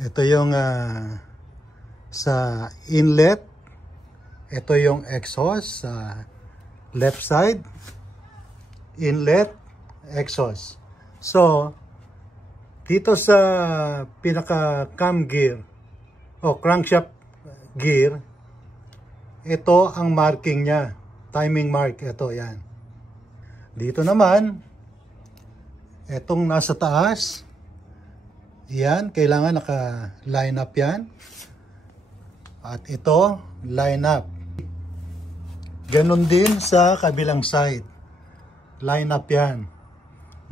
Ito yung sa inlet. Ito yung exhaust sa left side. Inlet, exhaust. So, dito sa pinaka cam gear o crankshaft gear, ito ang marking niya. Timing mark. Ito, yan. Dito naman, itong nasa taas, yan, kailangan naka-line up yan. At ito, line up. Ganon din sa kabilang side. Line up yan.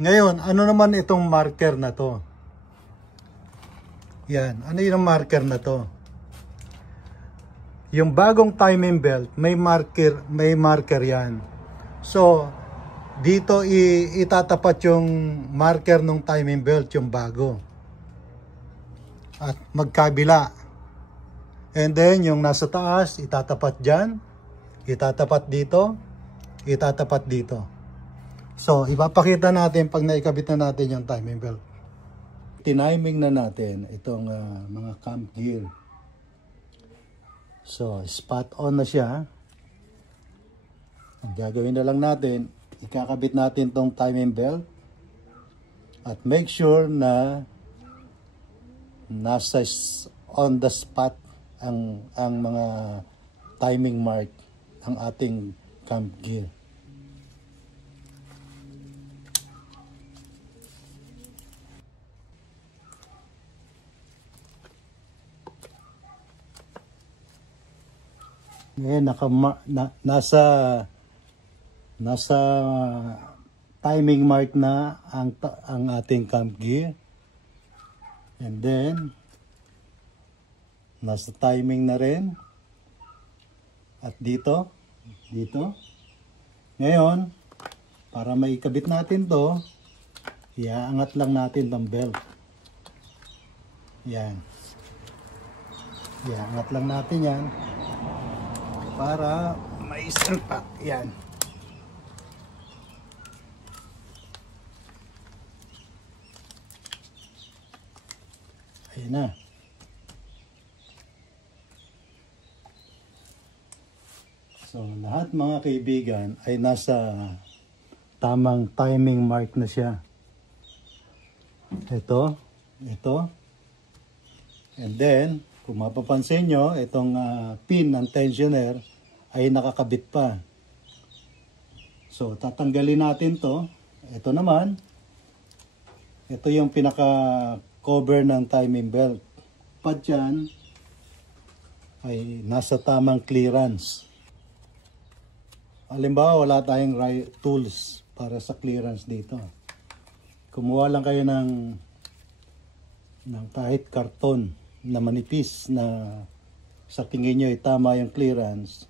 Ngayon, ano naman itong marker na to? Yan, ano yung marker na to? Yung bagong timing belt, may marker yan. So, dito itatapat yung marker ng timing belt, yung bago. At magkabila. And then, yung nasa taas, itatapat dyan. Itatapat dito. Itatapat dito. So, ipapakita natin pag naikabit na natin yung timing belt. Tiniming na natin itong mga cam gear. So, spot on na siya. Ang gagawin na lang natin, ikakabit natin tong timing belt. At make sure na nasa on the spot ang mga timing mark ang ating cam gear. Ngayon, nasa timing mark na ang ating cam gear. And then, nasa timing na rin. At dito. Ngayon, para maikabit natin to, iaangat lang natin ng belt. Yan. Iaangat lang natin yan. Para maisalpak. Yan. Ayan na. So, lahat mga kaibigan ay nasa tamang timing mark na siya. Ito. And then, kung mapapansin nyo, itong pin ng tensioner ay nakakabit pa. So, tatanggalin natin to. Ito naman, ito yung pinaka-cover ng timing belt. Pad dyan ay nasa tamang clearance. Halimbawa, wala tayong tools para sa clearance dito. Kumuha lang kayo ng kahit karton na manipis na sa tingin nyo ay tama yung clearance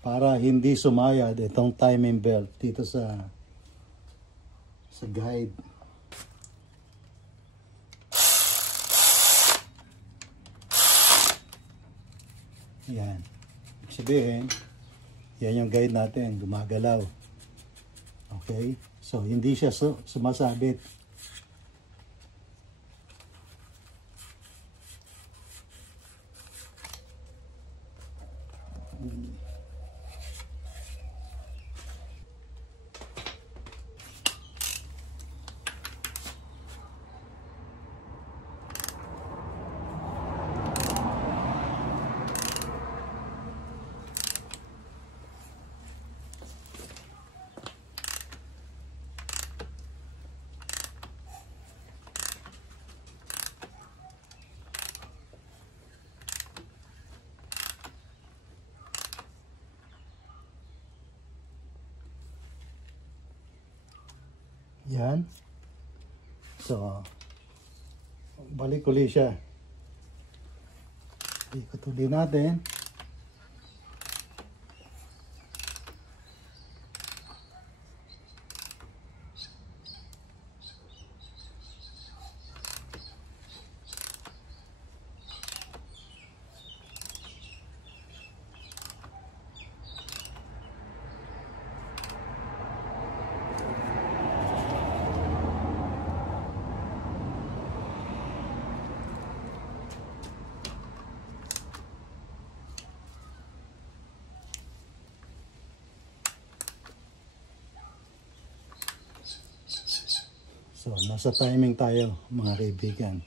para hindi sumayad itong timing belt dito sa guide. Yan. Ibig sabihin, yan yung guide natin, gumagalaw. Okay? So, hindi siya sumasabit. Yan. So, balik uli siya. Ikot uli natin. So, nasa timing tayo mga kaibigan.